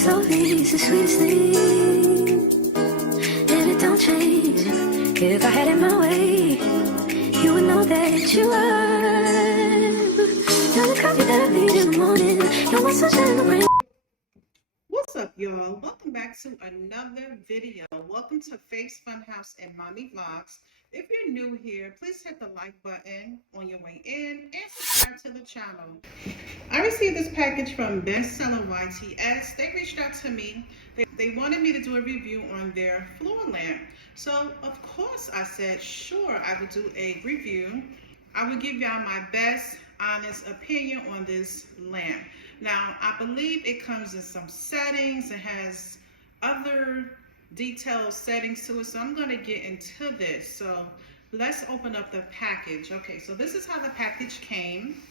slowly, it's the sweetest thing. And it don't change. If I had it my way, you would know that you are. Now the coffee that I made in the morning, you're my sunshine in the rain. What's up, y'all? Welcome back to another video. Welcome to Faith's Funhouse and Mommy Vlogs. If you're new here, please hit the like button on your way in and subscribe to the channel. I received this package from Bestseller YTS. They reached out to me. They wanted me to do a review on their floor lamp. So, of course, I said, sure, I would do a review. I will give y'all my best, honest opinion on this lamp. Now, I believe it comes in some settings. It has other detailed settings to it. So I'm going to get into this. So let's open up the package. Okay, so this is how the package came.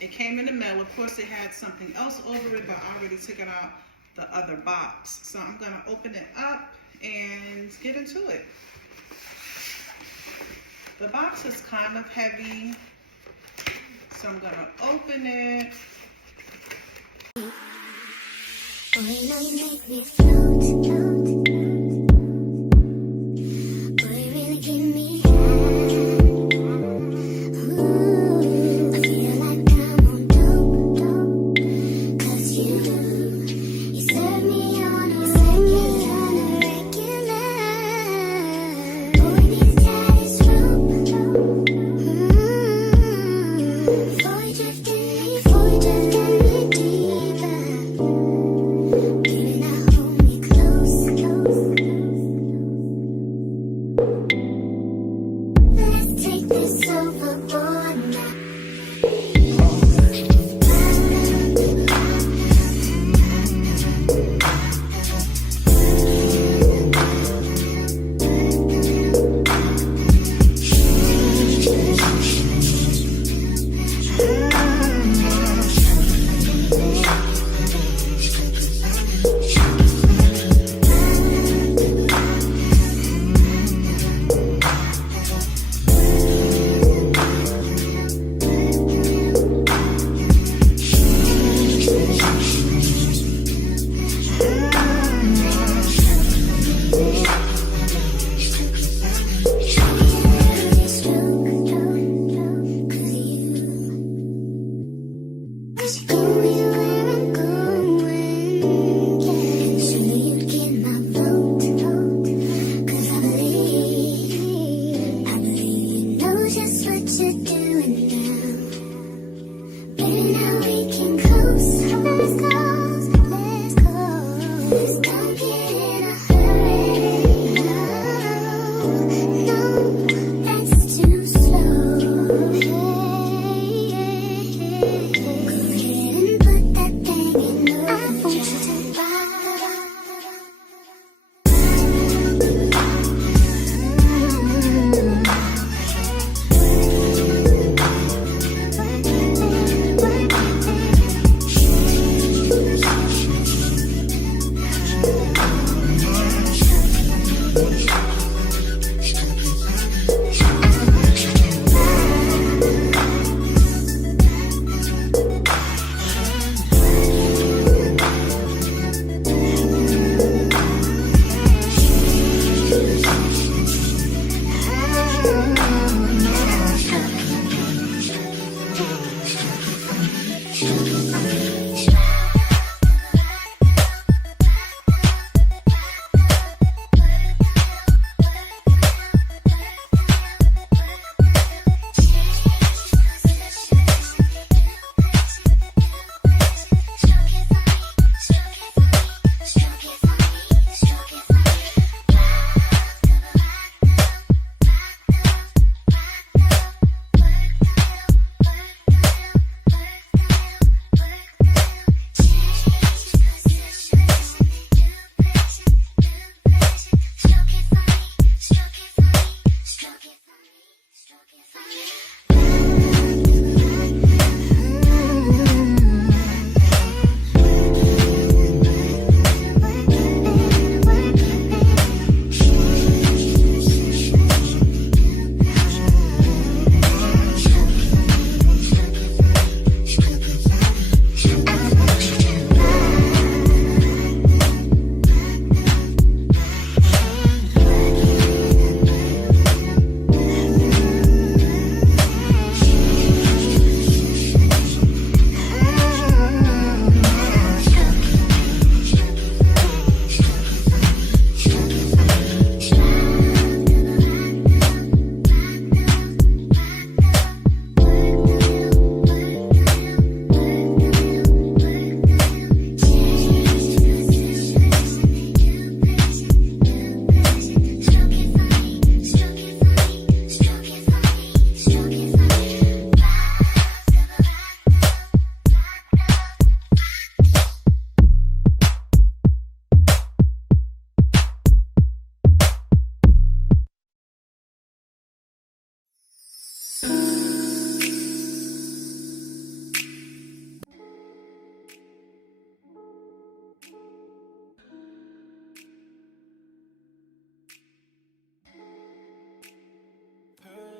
It came in the mail. Of course, it had something else over it, but I already took it out the other box. So I'm going to open it up and get into it. The box is kind of heavy, so I'm going to open it. Boy, now you make me float, float. Boy, you really give me high. Ooh, I feel like I'm on dope, dope. 'Cause you serve me on a regular. Boy, this tide is rope. Before you drifting me deeper.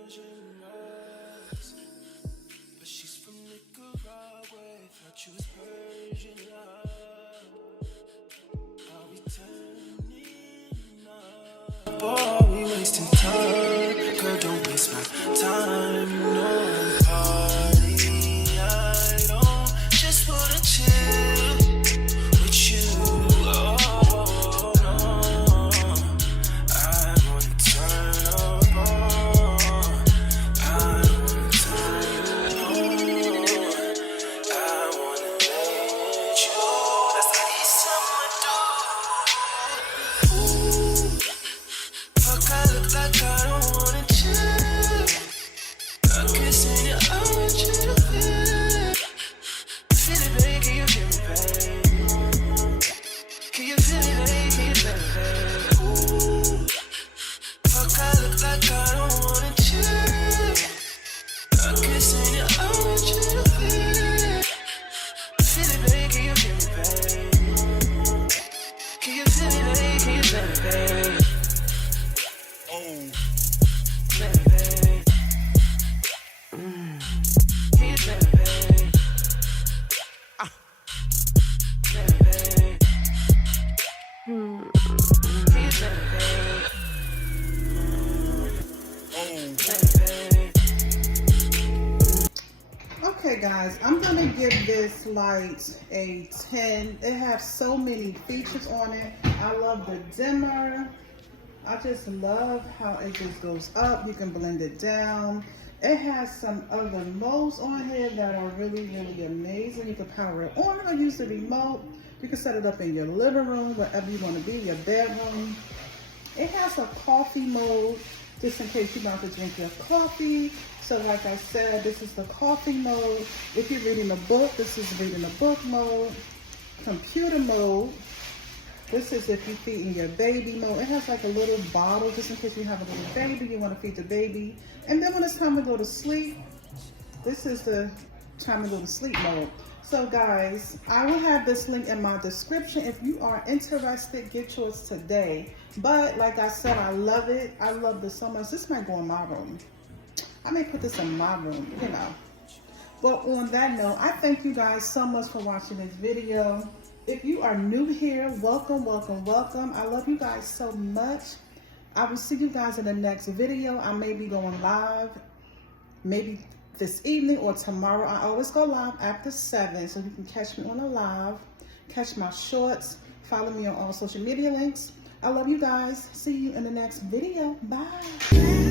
But she's from Nicaragua, thought you was Persian love. Are we turning up? Or are we wasting time? Girl, don't waste my time. No party, I don't just wanna chill with you. Oh no, I wanna turn up on. I wanna turn on. I wanna let you. That's what these someone do. Fuck, I look like I don't wanna chill. I'm kissing you, I want you to feel it, baby, can you feel me, baby? Can you feel it, baby, can you feel me, baby? Fuck, I look like I don't wanna chill. I'm kissing you, I want you to feel it, baby, can you feel me, baby? Can you feel it, baby, can you feel me, baby? Oh, baby, baby. Can you feel me, baby? Baby, can you feel me, baby? Okay, guys, I'm gonna give this light a 10. It has so many features on it. I love the dimmer. I just love how it just goes up. You can blend it down. It has some other modes on here that are really, really amazing. You can power it on or use the remote. You can set it up in your living room, wherever you want to be, your bedroom. It has a coffee mode, just in case you want to drink your coffee. So like I said, this is the coffee mode. If you're reading a book, this is reading a book mode. Computer mode. This is if you're feeding your baby mode. It has like a little bottle, just in case you have a little baby, you want to feed the baby. And then when it's time to go to sleep, this is the time to go to sleep mode. So guys, I will have this link in my description. If you are interested, get yours today. But like I said, I love it. I love this so much. This might go in my room. I may put this in my room, you know. But on that note, I thank you guys so much for watching this video. If you are new here, welcome, welcome, welcome. I love you guys so much. I will see you guys in the next video. I may be going live, maybe this evening or tomorrow. I always go live after 7, so you can catch me on the live, catch my shorts, follow me on all social media links. I love you guys. See you in the next video. Bye.